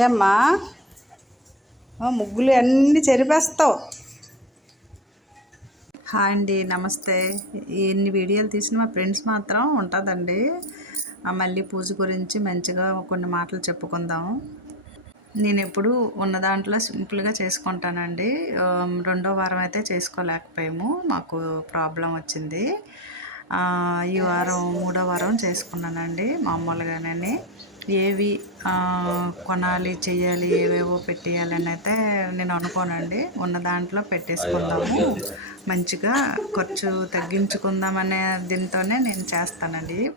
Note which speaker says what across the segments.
Speaker 1: ఏమ్మా? ముగ్గులు అన్నీ చెరిపేస్తావు. హాయ్ అండి నమస్తే. ఎన్ని వీడియోలు తీసిన మా ఫ్రెండ్స్ మాత్రం ఉంటుందండి. మళ్ళీ పూజ గురించి మంచిగా కొన్ని మాటలు చెప్పుకుందాం. నేను ఎప్పుడు ఉన్న దాంట్లో సింపుల్గా చేసుకుంటానండి. రెండో వారం అయితే చేసుకోలేకపోయాము. మాకు ప్రాబ్లం వచ్చింది. ఈ వారం మూడో వారం చేసుకున్నానండి మామూలుగానే. ఏవి కొనాలి చేయాలి ఏవేవో పెట్టేయాలని అయితే నేను అనుకోనండి. ఉన్న దాంట్లో పెట్టేసుకుందాము. మంచిగా ఖర్చు తగ్గించుకుందామనే దీంతోనే నేను చేస్తానండి.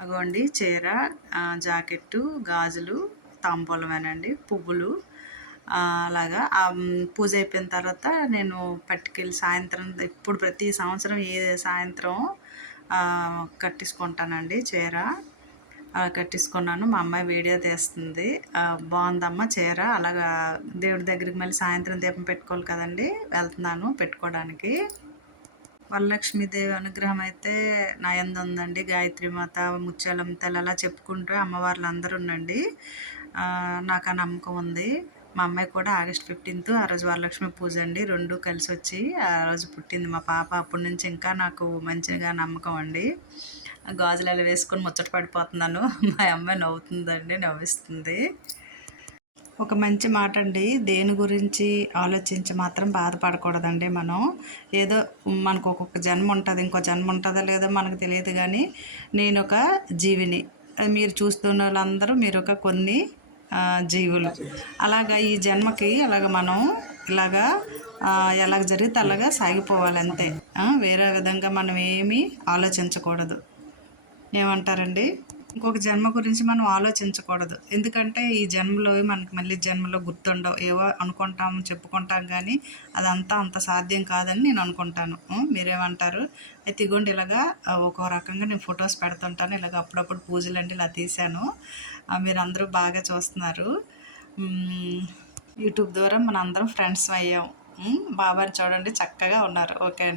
Speaker 1: అగోండి చీర జాకెట్టు గాజులు తాంబూలమేనండి పువ్వులు అలాగా. ఆ, పూజ అయిపోయిన తర్వాత నేను పట్టుకెళ్ళి సాయంత్రం ఇప్పుడు ప్రతి సంవత్సరం ఏ సాయంత్రం కట్టించుకుంటానండి చీర. కట్టించుకున్నాను. మా అమ్మాయి వీడియో తీస్తుంది. బాగుందమ్మ చీర. అలాగా దేవుడి దగ్గరికి మళ్ళీ సాయంత్రం దీపం పెట్టుకోవాలి కదండి. వెళ్తున్నాను పెట్టుకోవడానికి. వరలక్ష్మీదేవి అనుగ్రహం అయితే నా ఉందండి. గాయత్రి మాత ముత్యాలమ్మ తల్లి అలా చెప్పుకుంటూ అమ్మవార్లు అందరూ ఉండండి నాకు ఆ నమ్మకం ఉంది. మా అమ్మాయి కూడా ఆగస్ట్ ఫిఫ్టీన్త్ ఆ రోజు వరలక్ష్మి పూజ అండి. రెండు కలిసి వచ్చి ఆ రోజు పుట్టింది మా పాప. అప్పటి నుంచి ఇంకా నాకు మంచిగా నమ్మకం అండి. గాజులు అలా వేసుకొని ముచ్చట పడిపోతున్నాను. మా అమ్మాయి నవ్వుతుందండి నవ్విస్తుంది. ఒక మంచి మాట అండి దేని గురించి ఆలోచించి మాత్రం బాధపడకూడదండి మనం. ఏదో మనకు ఒక్కొక్క జన్మ ఉంటుంది ఇంకో జన్మ ఉంటుందో లేదో మనకు తెలియదు కానీ నేను ఒక జీవిని. మీరు చూస్తున్న వాళ్ళందరూ మీరు ఒక కొన్ని జీవులు. అలాగా ఈ జన్మకి అలాగ మనం ఇలాగా ఎలాగ జరిగితే అలాగా సాగిపోవాలంతే. వేరే విధంగా మనం ఏమీ ఆలోచించకూడదు. ఏమంటారండి? ఇంకొక జన్మ గురించి మనం ఆలోచించకూడదు. ఎందుకంటే ఈ జన్మలో మనకి మళ్ళీ జన్మలో గుర్తుండవు. ఏవో అనుకుంటాం చెప్పుకుంటాం కానీ అదంతా అంత సాధ్యం కాదని నేను అనుకుంటాను. మీరేమంటారు? అయితే ఇగోండి ఇలాగా ఒక రకంగా నేను ఫొటోస్ పెడుతుంటాను. ఇలాగ అప్పుడప్పుడు పూజలు అంటే ఇలా తీశాను. మీరందరూ బాగా చూస్తున్నారు. యూట్యూబ్ ద్వారా మన అందరం ఫ్రెండ్స్ అయ్యాం. బాబాని చూడండి చక్కగా ఉన్నారు. ఓకే అండి.